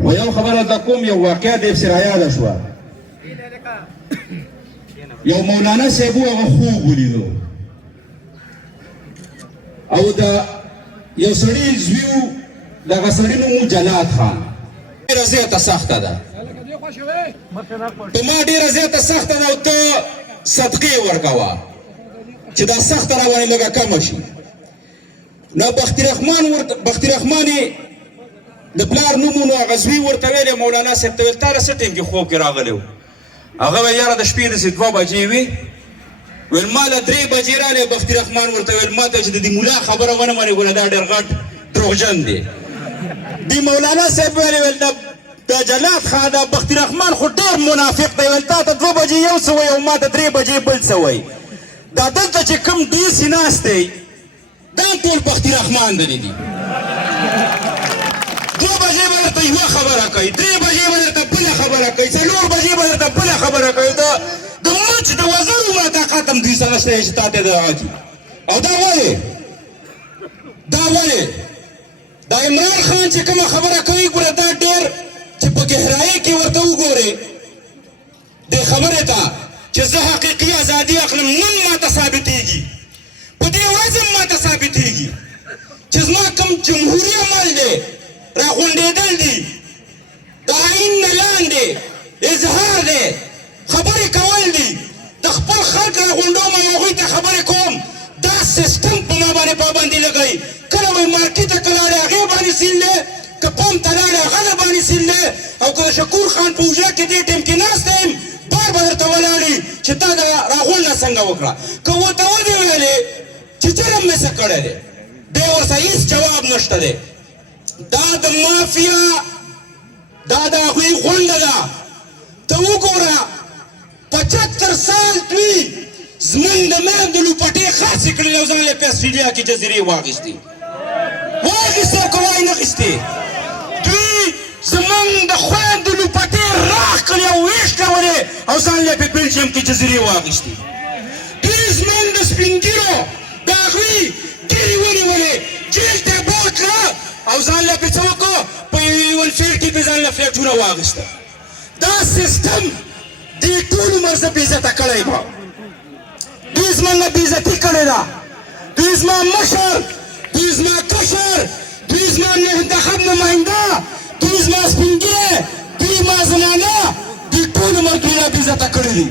ويوم خبر لكم يوم واقع دي بسر عيادة شوى يوم مولانا سيبوه غخوب وليدو او دا یو سړی زویو دغه سړی نوم جلات خان ډېره زیاته سخته ده په ما ډېره زیاته سخته ده او ته صدقې ورکوه چې دا سخته راباندې لږه کمه شي نو بختي رحمان یې د پلار نوم نو هغه زوی ورته ویلې مولانا صاحب ته ویل تا څه ټیم کې خوب کې راغلی و هغه ویل یاره د شپې داسې 2 بجې وې ویل ما له 3 بجې راغلی بختي رحمان ورته ویل ما ته چې د دې ملا خبره ونه منې ګوره دا ډېر غټ دروغجن دی دی مولانا صاحب ویل دا جلات خان دا بختي رحمان خو ډېر منافق دی ویل تا ته 2 بجې یو څه وایي او ما ته 3 بجې بل څه وایي دا دلته چې کوم ډي سي ناست دی دا ټول بختي رحمان دلی دي 2 بجې به درته یوه خبره کوي 3 بجې به درته بله خبره کوي 4 بجې به درته بله خبره کوي د مچ د وزرو ما طاقت هم دوی سره شته چې تا ته دغه کړي او دا ولې دا عمران خان چې کومه خبره کوي ګوره دا ډېر چې په ګهرایۍ کې ورته وګورې دې خبرې ته چې زه حقیقي ازادي اخلم نن ماته ثابتېږي په دې ورځ هم ماته ثابتېږي چې زما کوم جمهوري عمل دی راغونډېدل دي د آئین نه لاندې اظهار دی خبرې کول دي د خپل خلک راغونډوم او هغوی ته خبرې کوم دا سیسټم په ما باندې پابندي لګوي کله وایي مارکېټ ته که لاړې هغې باندې سیل دی که پمپ ته لاړې هغه د باندې سیل دی او که د شکور خان په حجره کې دې ټیم کې ناست یم بار به درته ولاړي چې تا د راغونډه څنګه وکړه که ورته ودې ویلې چې جرم مې څه کړی دی دی ورسره هېڅ جواب نشته دی دا د مافیا دا د هغوی غونډه ده ته وګوره 75 سال دوی زمونږ د مین د لوپټې خاصې کړلې او ځان یې په اسټرالیا کې جزیرې واخیستې او که وایي نه اخیستې دوی زمونږ د خویندو لوپټې راخ کړې او ویشتولې او ځان یې په بلجیم کې جزیرې واخیستې دوی زمونږ د سپین ږیرو د هغوی ږیرې ونیولې جیل ته یې بوت کړه او ځان یې پې څه وکړو په یوه فیلډ کې پې ځان له فلیټونه واخیسته دا سیسټم دې ټول عمر زه بېعزته کړی به دوی زما نه بېعزتي کړې ده دوی زما مشر دوی زما کشر دوی زما منتخب نماینده دوی زما سپین ږیری دوی ما زمانه دوی ټول عمر دوی را بېعزته کړی دي